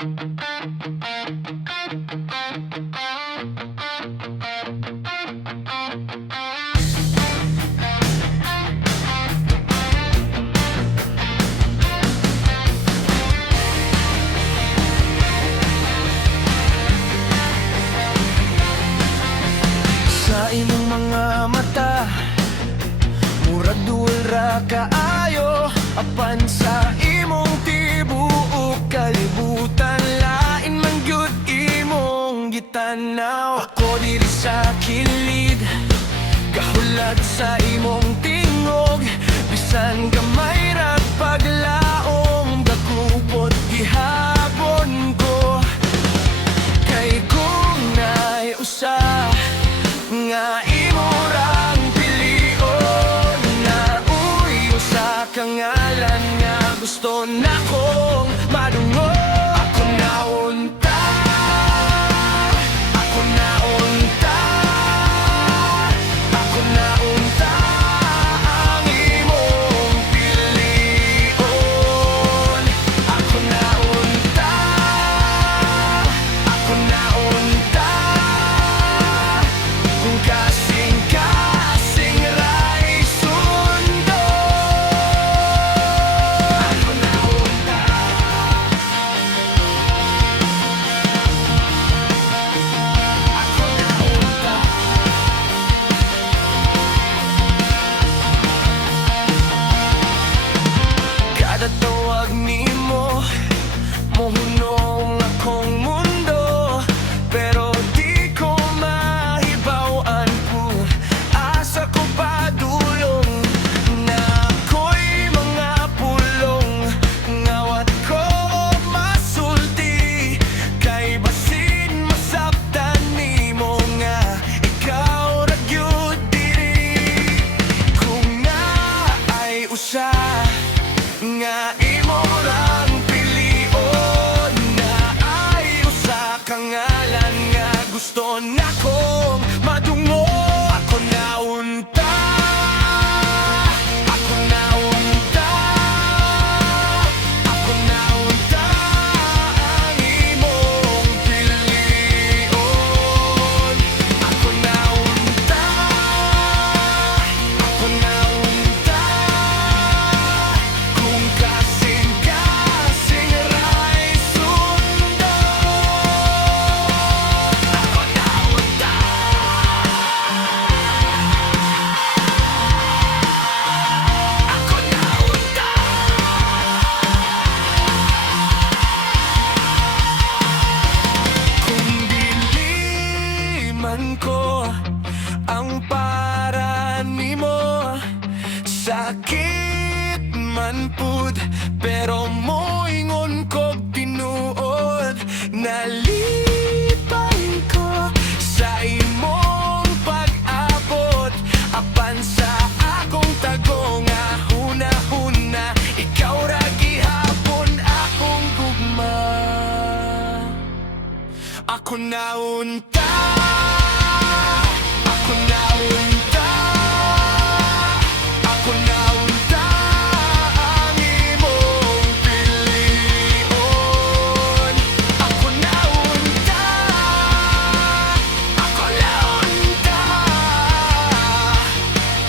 Sa imong mga mata murag duol ra kaayo, apan sa imong tibuok kalibutan lain man gyud imong gitanaw. Ako diri sa kilid kahulat sa imong tingog, bisan gamay ra paglaom gakupot gihapon ko. Kay kung naay usa nga imo rang pilion, na uy usa ka ngalan nga gusto nakong madungo. Ako na unta, ako na unta, ako na unta ang imong pilion. Ako na unta, ako na unta, kung kasing-kasing ra'y sundo. Ako na unta, ako na unta. Kada tawag nimo mohunong akong mundo, pero di ko mahibaw-an kung asa ko padulong. Na ako'y mga pulong ngawat ko masulti, kay basin masabtan nimo nga ikaw ra gyud diri. Kung naay usa nga imo rang pilion, na ay usa ka ngalan nga gusto nakong madungo. Ako na unta, ako na unta, ako na unta ang imong pilion. Ako na unta, ako na unta, kung kasing-kasing ra'y sundo. Ako na unta, ako na unta. Kung dili man ko ang para nimo, sakit man pud, pero moingon ko tinuod. Nalipay ko sa imong pag-abot, apan sa akong tago nga huna-huna ikaw ra gihapon akong gugma. Ako na unta, ako na unta, ako na unta ang imong pilion. Ako na unta, ako na unta,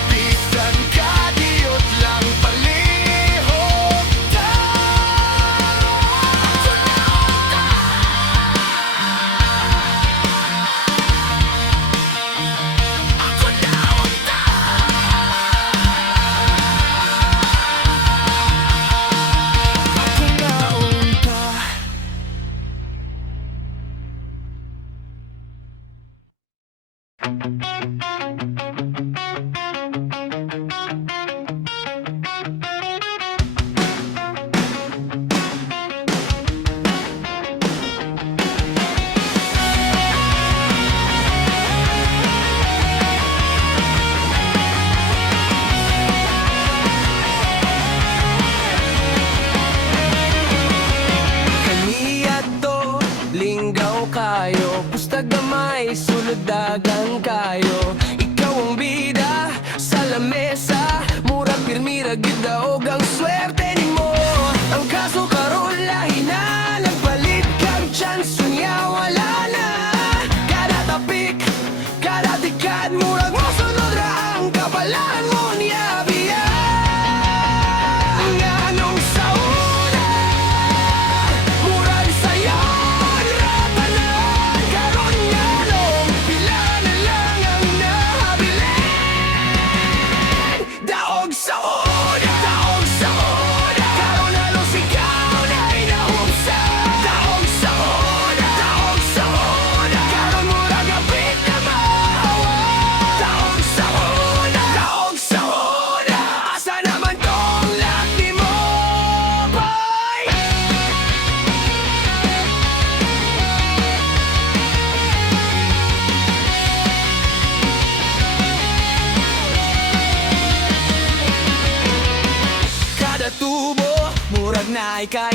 bisan kadiyot lang palihog ta. Ako na unta, ako na unta. Ako na unta. Kaniya to linggaw kayo, pusta gamay sulod dagang kayo. Ikaw ang bida sa lamesa, murag pirmira gid daog ang swerte nimo. Ang kaso karon lahi na nagpalit ka.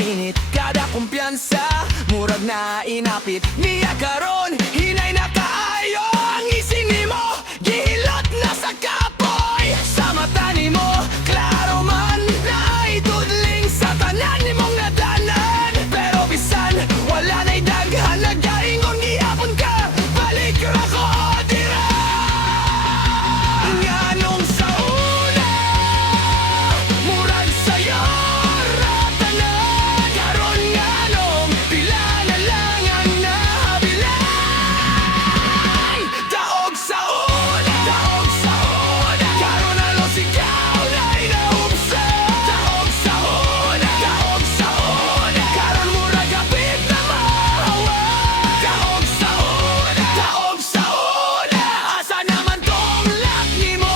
init kada kumpiyansa, murag na inapit niya karon, hinay na kaayo ang isini mo, gihilot na sa kapoy. Sa mata ni mo, klaro man na ay tudling sa tanan ni mong nadanan. Pero bisan, wala na'y daghan, nagaingon gihapon ka, balik ra ko dira. Nganong sa una, murag sa'yo ratanan, karon nganong pila na lang ang nahabilay. Daog sa una, karon halos ikaw na'y nahubsa. Daog sa una, karon murag hapit na mahawa. Daog sa una, asa naman tong lakni mo,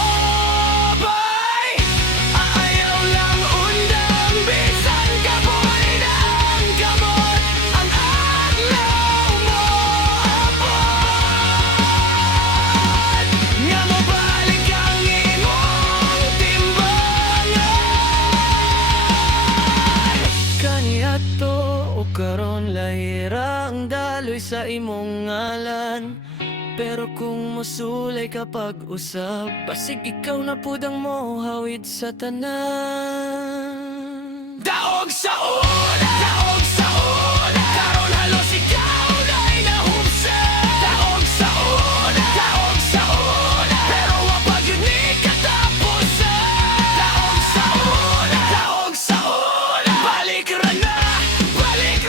bay? Ayaw lang undang, bisan kapoy na ang kamot, ang adlaw mo abot. Nga mabalik ang imong timbangan. Kaniadto o karon lahira ang daloy sa imong ngalan. Pero kung musulay kapag usab, basig ikaw na pudang mo hawid sa tanan. Daog sa una, karon halos ikaw na'y nahubsa. Daog sa una, pero wa pa gyud ni katapusan. Daog sa una, balik ra na, bay.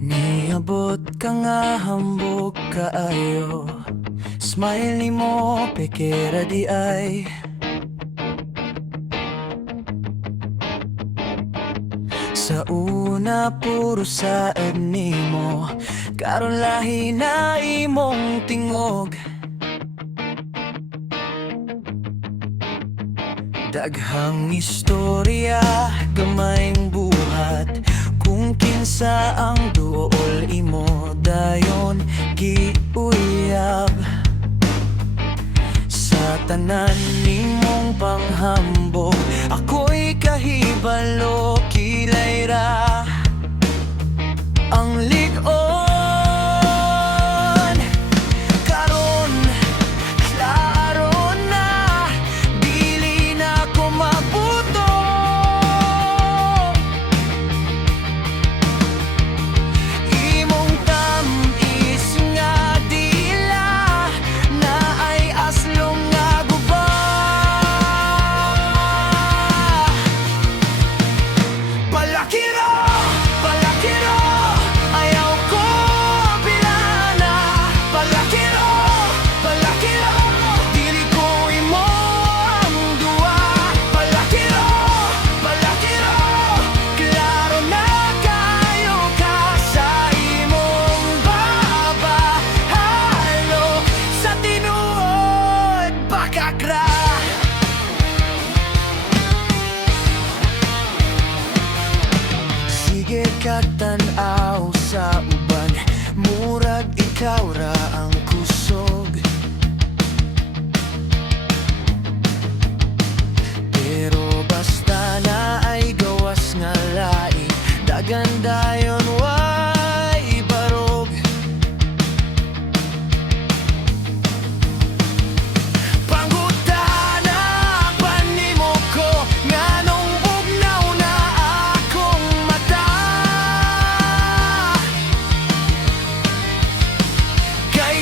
Niabot ka nga hambog kaayo, smile ni mo pekera di ay. Sa una puro saad nimo, karon lahi na imong tingog. Daghang istorya, gamayng buhat, kung kinsa ang duol imo dayon giuyab. Sa tanan nimong panghambog, ako'y kahibalo kilay ra ang lig-on. Karon klaro na, dili na ko mabuto. Imong tamis nga dila na ay aslong nga guba. Palaki ra, ayaw ko pilana. Palaki ra, dili ko imo ang duwa. Palaki ra, klaro na kayo ka sa imong babahalo. Sa tinuod bakakra, sige katanaw sa uban, murag ikaw ra ang kusog. Pero basta na ay gawas nga lain, dagan dayon way barog. Pangutana pa nimo ko, nganong bugnaw na akong mata. Kay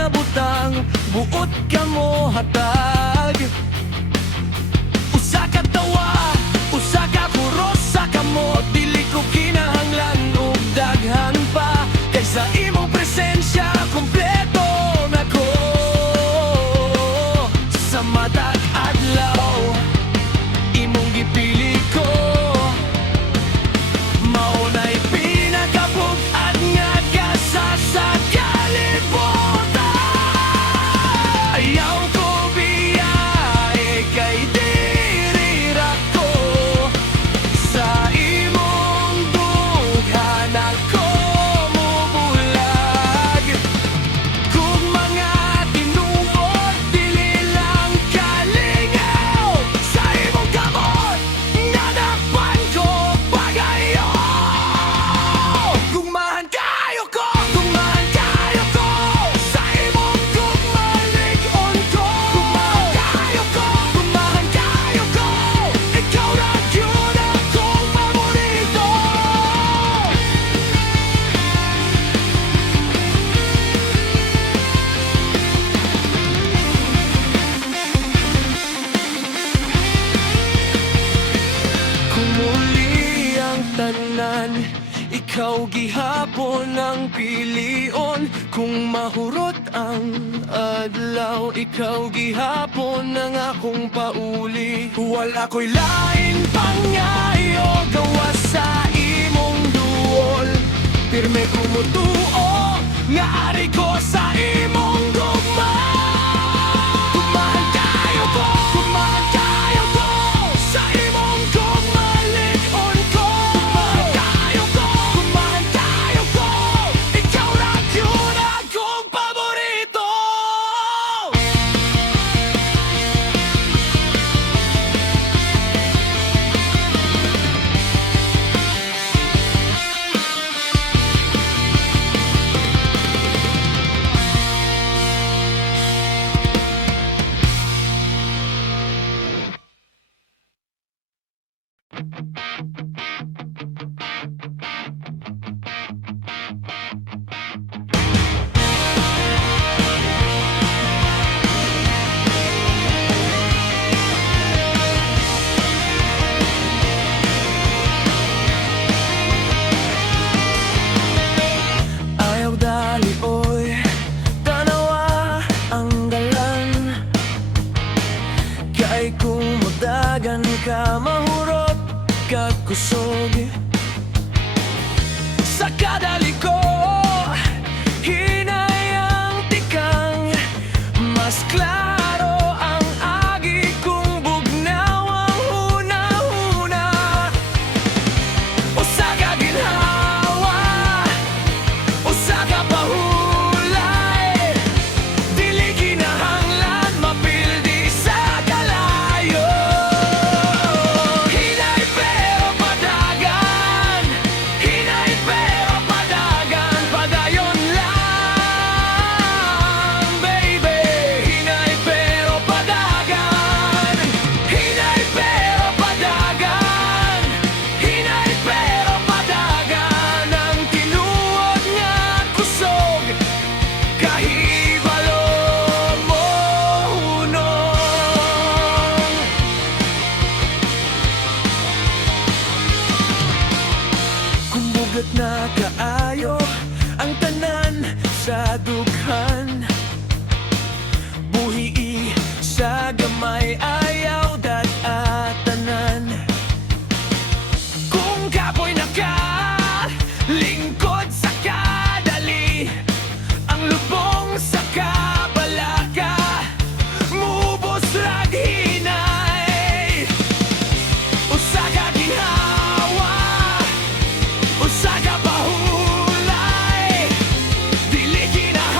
nga butang buot ka mo hatag. Usa ka tawa, usa ka kuros, sa kamot dili ko kinahanglan og daghan pa. Kaysa imong presensya kompleto na ko. Sa matag adlaw imong gipili ko, maunay pinakabug-at nga gasa sa kalibutan. Ayaw ko biyahe kay diri ra ko, sa imong dughan ako mubulag. Kung mga tinuod dili lang kalingaw, sa imong kamot nadakpan ko pagayo. Gugmahan kayo ko, gugmahan kayo ko, sa imong gugmalig-on ko. Gugmahan kayo ko, gugmahan kayo ko, ikaw ra gyud akong paborito. Kung muli ang tanan, ikaw gihapon ang pilion. Kung mahurot ang adlaw, ikaw gihapon ang akong pauli. Wala ko'y lain pangayo gawas sa imong duol. Pirme kumutuo nga ari ko sa imong gugma. Gugmahan kayo ko, gugmahan kayo ko, sa imong gugmalig-on ko. Gugmahan kayo ko, gugmahan kayo ko, ikaw ra gyud akong paborito. Ayaw dali oy, tanawa ang dalan. Kay kung magdagan ka, mahurot ka kusog. Sa kadali ko, hinayang tikang mas klaro ang agi kung bugnaw ang huna-huna. Usa ka ginhawa, usa ka pahulay, dili kinahanglan mapildi sa kalayo. Hinay pero padagan, hinay pero padagan, padayon lang, baby. Hinay pero padagan, hinay pero padagan, hinay pero padagan, ang tinuod nga kusog kahibalo mo hunong. Kung bugat na kaayo ang tanan sa dughan, buhii sa gamay ayaw dat-atanan. Kung kapoy naka lingkod sa kadali, ang lubong sa kabalaka mubos rag hinay. Usa ka ginhawa, usa ka pahulay, dili kinahanglan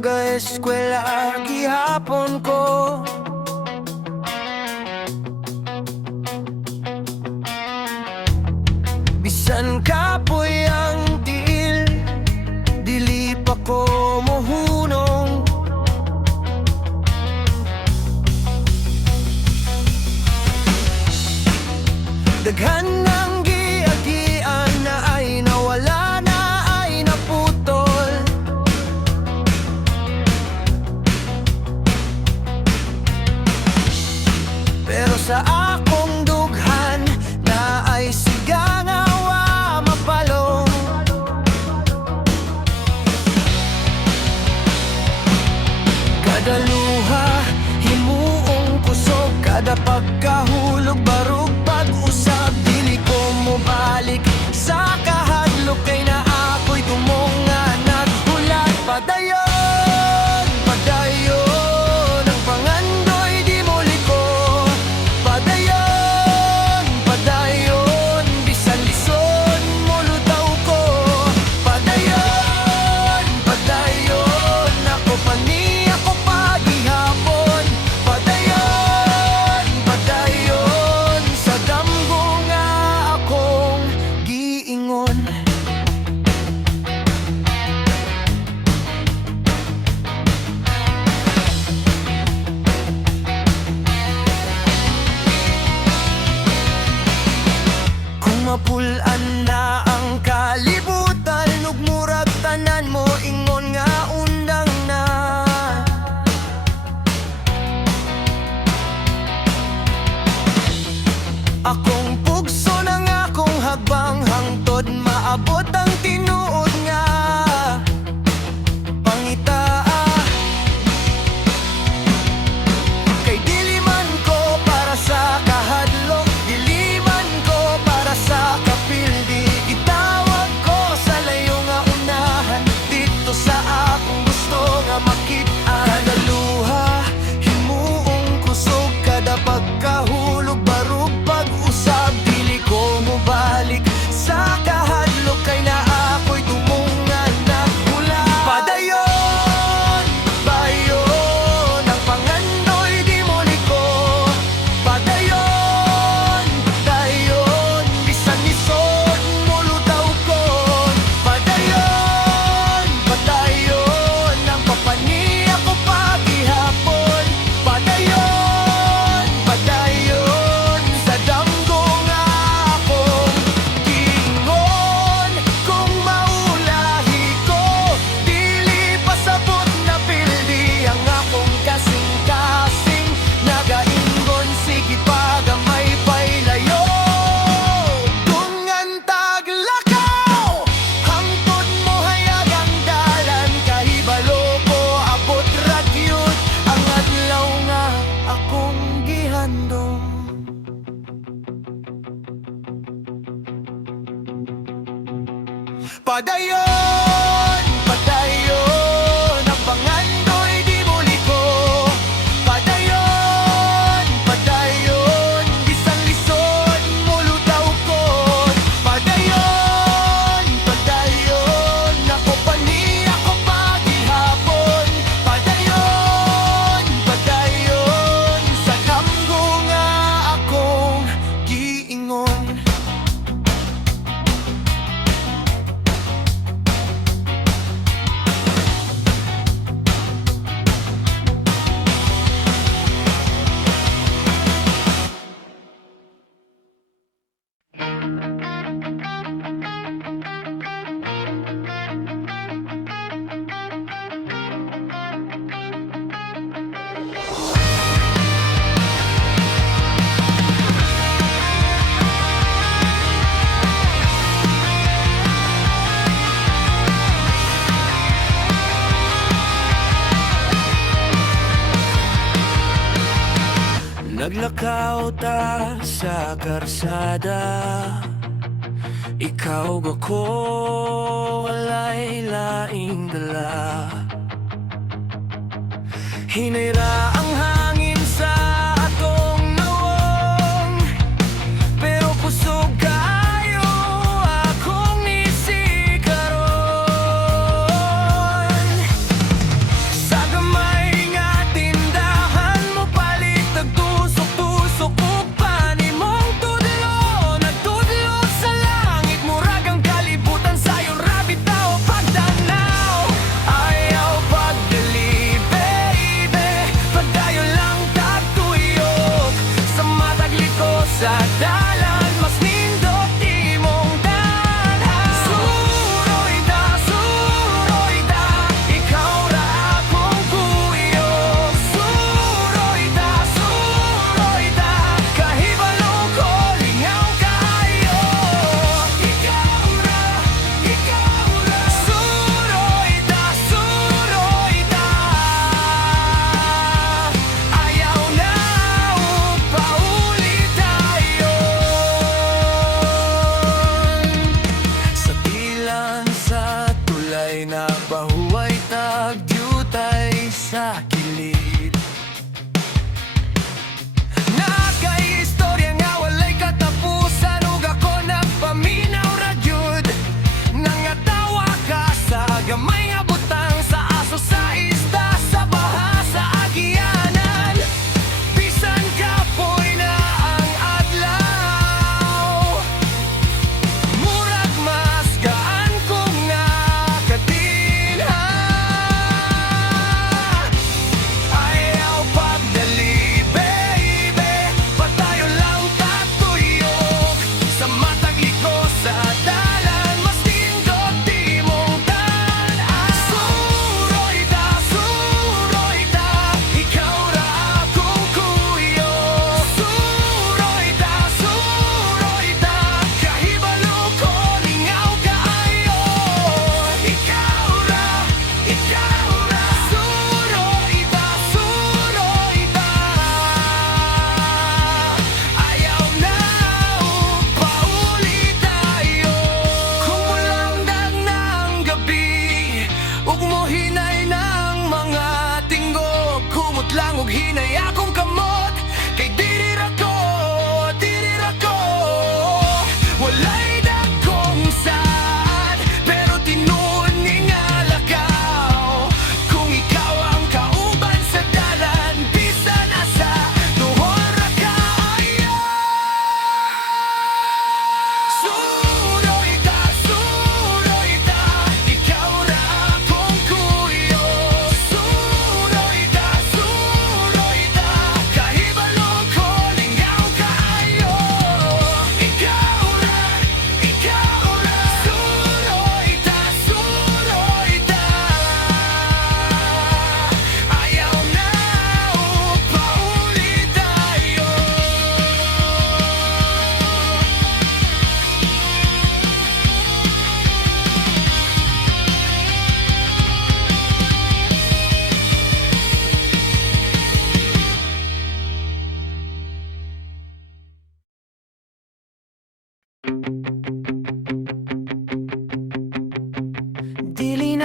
pag-eskwela gihapon ko. Bisan kapoy ang tiil, dili pa ko mohunong. Daghan ng giagian na ay nawala na ay naputol. Pero sa akong dughan na ay siga nga wa mapalong. Kada luha himuong kusog, kada pagkahulog barug pag-usab, dili ko mobalik sa kahadlok kay na ako'y tumong nga naghulat. Padayon, padayon ang pangandoy di mo liko. Padayon, padayon bisan lison mo lutaw ko. Padayon, padayon ako pani ako pagihapon. Padayon, padayon sa damgo nga akong giingon. Kung mapulan na ang kalibutan, ug murag tanan mo ingon nga undang na. Akong pugso ng akong hagbang hangtod maabot ang tinuod nga pangitaa. Kay dili man ko para sa kahadlok, dili man ko para sa kapildi. Itawag ko sa layo nga unahan, dito sa akong gusto nga makit-an. Kada luha himuong kusog, kada pagkahulog barug pag-usab, dili ko mobalik sa kahadlok kay na ako'y tumong nga naghula. Padayon, bayon ang pangandoy di mo liko. Padayon, padayon bisan lisod mo lutaw ko. Padayon, padayon ang papani ako pagihapon. Padayon, padayon sa damgo nga akong giingon. Kung maulahi ko, dili pasabot na pildi ang akong kasing-kasing. Nagaingon sige pagamay paylayo. Tungan taglakaw, hangtod mo hayag ang dalan. Kahibalo ko abot ragyod ang adlaw nga akong gihandom. Padayon, padayon ang pangandoy di mo liko. Padayon, padayon bisan lison mo lutaw ko. Padayon, padayon ako pani ako pagihapon. Padayon, padayon sa damgo nga akong giingon. Naglakaw ta sa karsada, ikaw ako walay laing dala. Hinira ang hangin sa atong nawong, pero kusog kayo akong isikaron.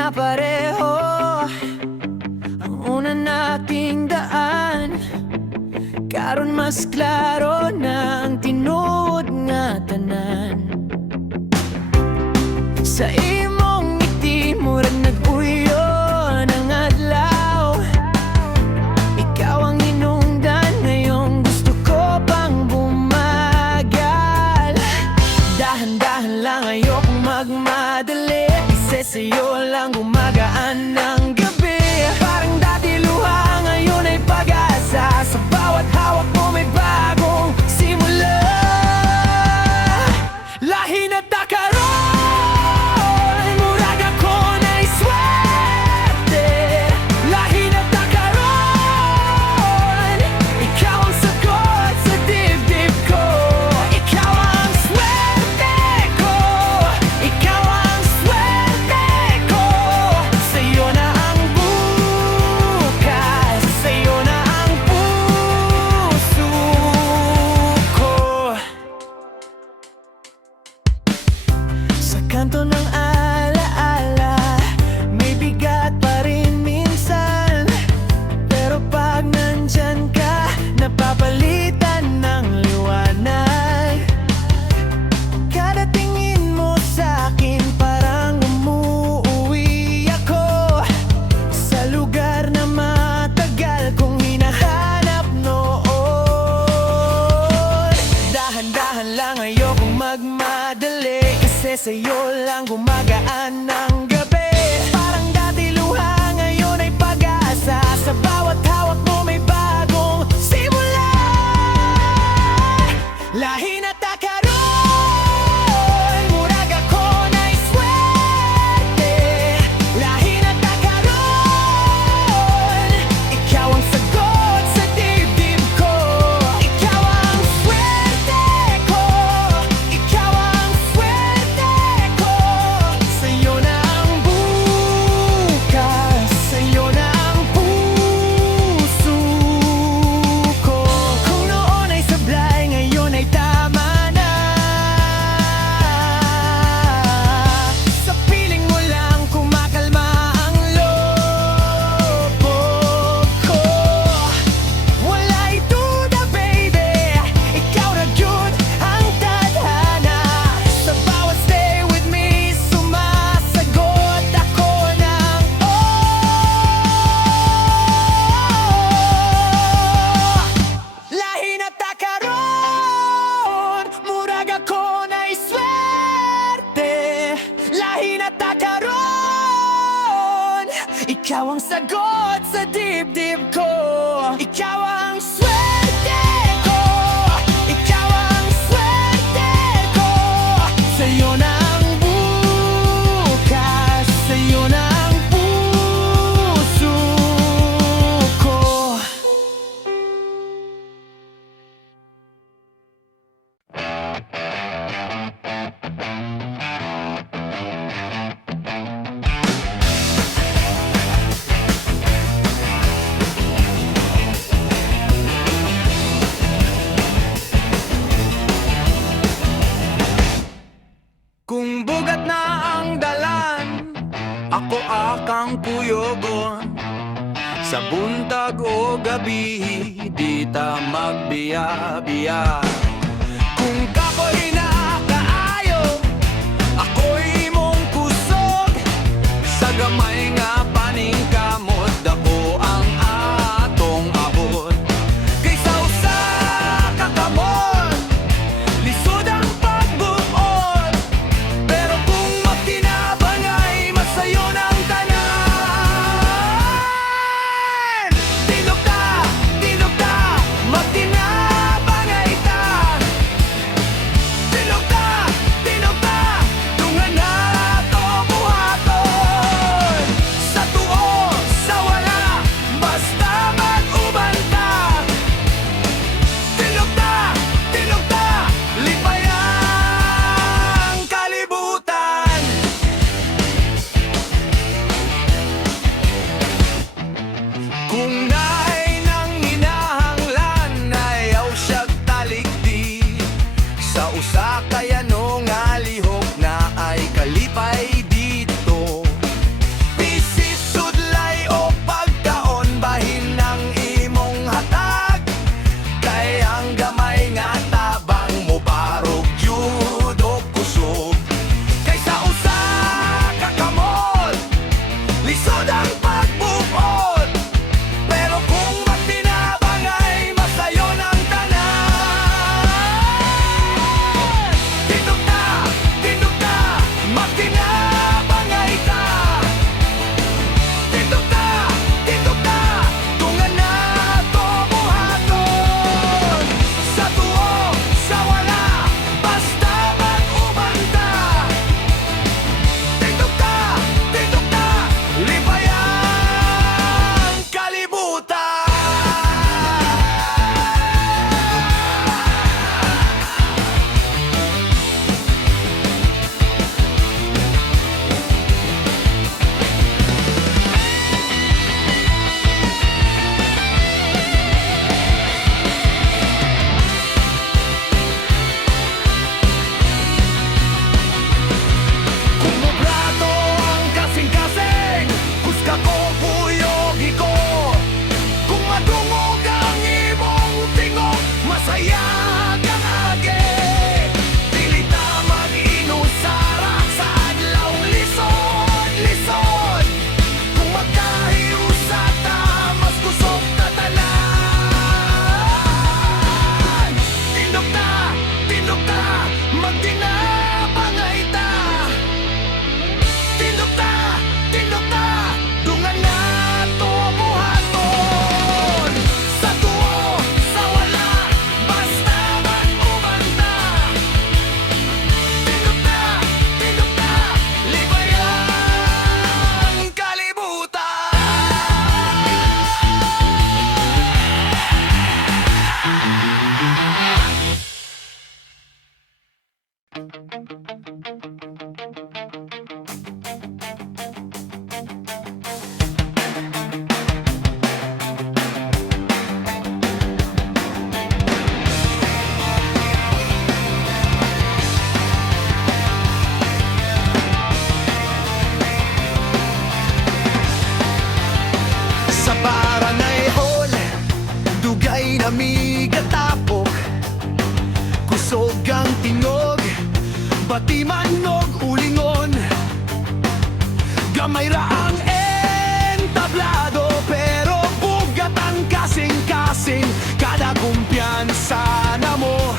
na pareho ang una nating daan. Karon mas klaro na ang tinuod nga tanan. Sa imong ngiti murag nag-uyo ng adlaw. Ikaw ang inungdan, ngayong gusto ko pang bumagal. Dahan-dahan lang, ayokong magmadali, kasi sa'yo lang gumagaan ng gabi. Parang dati luha, ngayon ay pag-asa. Sa bawat hawak mo may bagong simula. Lahi na takaroon, murag ako na'y swerte. Lahi na takaroon, ikaw ang sagot sa dibdib ko. Ikaw ang swerte ko, ikaw ang swerte ko. Sa'yo na ang bukas, sa'yo na ang puso ko. Sa kanto ng alaala, may bigat pa rin minsan. Pero pag nandyan ka, napapalitan ng liwanag. Kada tingin mo sa'kin, parang umuuwi ako sa lugar na matagal kong hinahanap noon. Dahan-dahan lang, ayokong magmadali, kasi sa'yo lang gumagaan ng gabi. Parang dati luha, ngayon ay pag-asa. Sa bawat hawak mo may bagong simula. Lahi na takaroon, murag ako na'y swerte. Lahi na takaroon, ikaw ang sagot sa dibdib ko. Ikaw ang swerte ko, ikaw ang swerte ko. Sa'yo na ang bukas, sa'yo na ang puso ko. Kung noon ay sablay, ngayon ay tama na. Sa piling mo lang kumakalma ang lobo ko. Wala'y duda, baby, ikaw na yun ang tadhana. Sa bawat stay with me, sumasagot ako ng lahi na takaroon, murag ako na'y swerte. Lahi na takaroon, ikaw ang sagot sa dibdib ko. Ikaw ang swerte ko, ikaw ang swerte ko. Sa'yo na ang bukas, sa'yo na ang puso ko. Kung bugat na ang dalan, ako akang puyogon. Sa buntag o gabi, di ta magbiya-biya. Kung kapoy na kaayo, ako'y imong kusog. Sa gamay nga paningkamot, dako ang atong abot. Kaysa usa ka kamot, lisod ang pagbuot. Pero kung matinabang ay masayo ng tanan. Tindog ta, matinabang ay ta. batiman og ulingon. Gamay ra ang entablado, pero bugat ang kasing-kasing. Kada kumpiyansa na mo,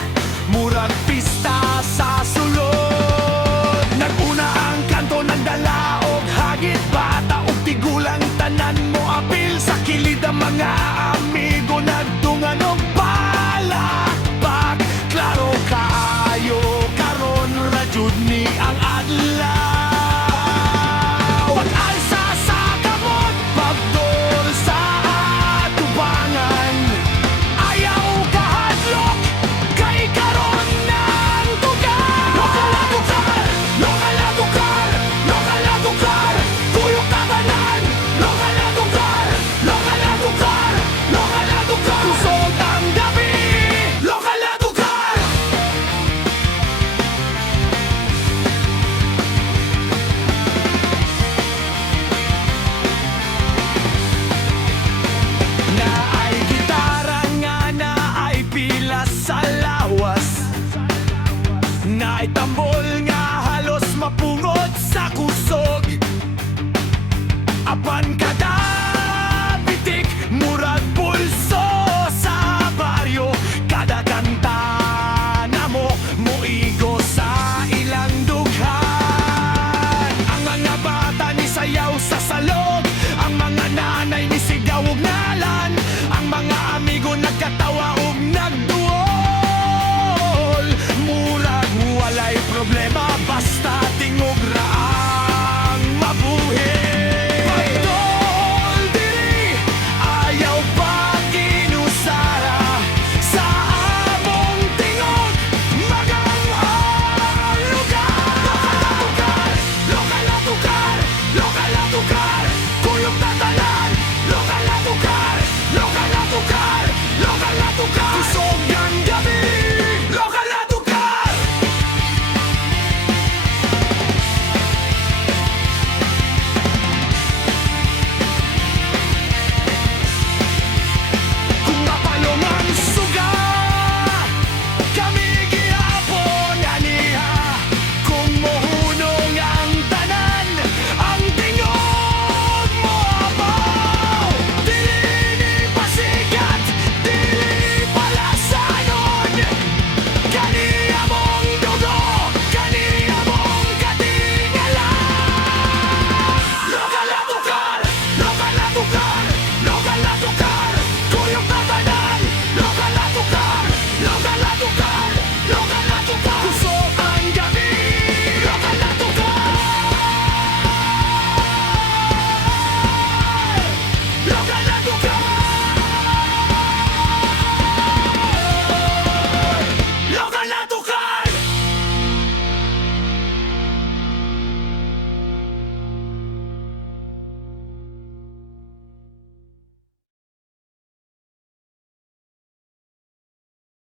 murag pista sa sulod. Naguna ang kanto, nagdala og hagit, bata og tigulang tanan mo apil. Sa kilid ang mga amigo, nagtungan og palakpak. Klaro kaayo, karon ra jud ni ang adlaw. Pag-alsa sa kamot, pagdol sa atubangan. Ayaw kahadlok, kay karon ng tugan. Lokal-atukar, lokal-atukar, lokal-atukar, tuyok tatanan. Lokal-atukar, lokal-atukar, lokal-atukar, kusog ang gabi. Lokal-atukar. Naay gitara nga naay pila sa lawas. Naay tambol nga halos mapungod sa kusog. Apan kada bitik, murag pulso sa baryo. Kada kanta na mo, muigo sa ilang dughan. Ang mga bata ni sayaw sa salog, ang mga nanay ni sigaw og ngalan. Ang mga amigo nagkatawa og nagduol. Murag walay problema, basta tingog ra ang mabuhi. Pagdol diri, ayaw pag-inusara. Sa among tingog, magang ang lugar. Lokal-atukar, lokal-atukar, kuyog tatalan. Lokal-atukar, lokal-atukar, lokal-atukar,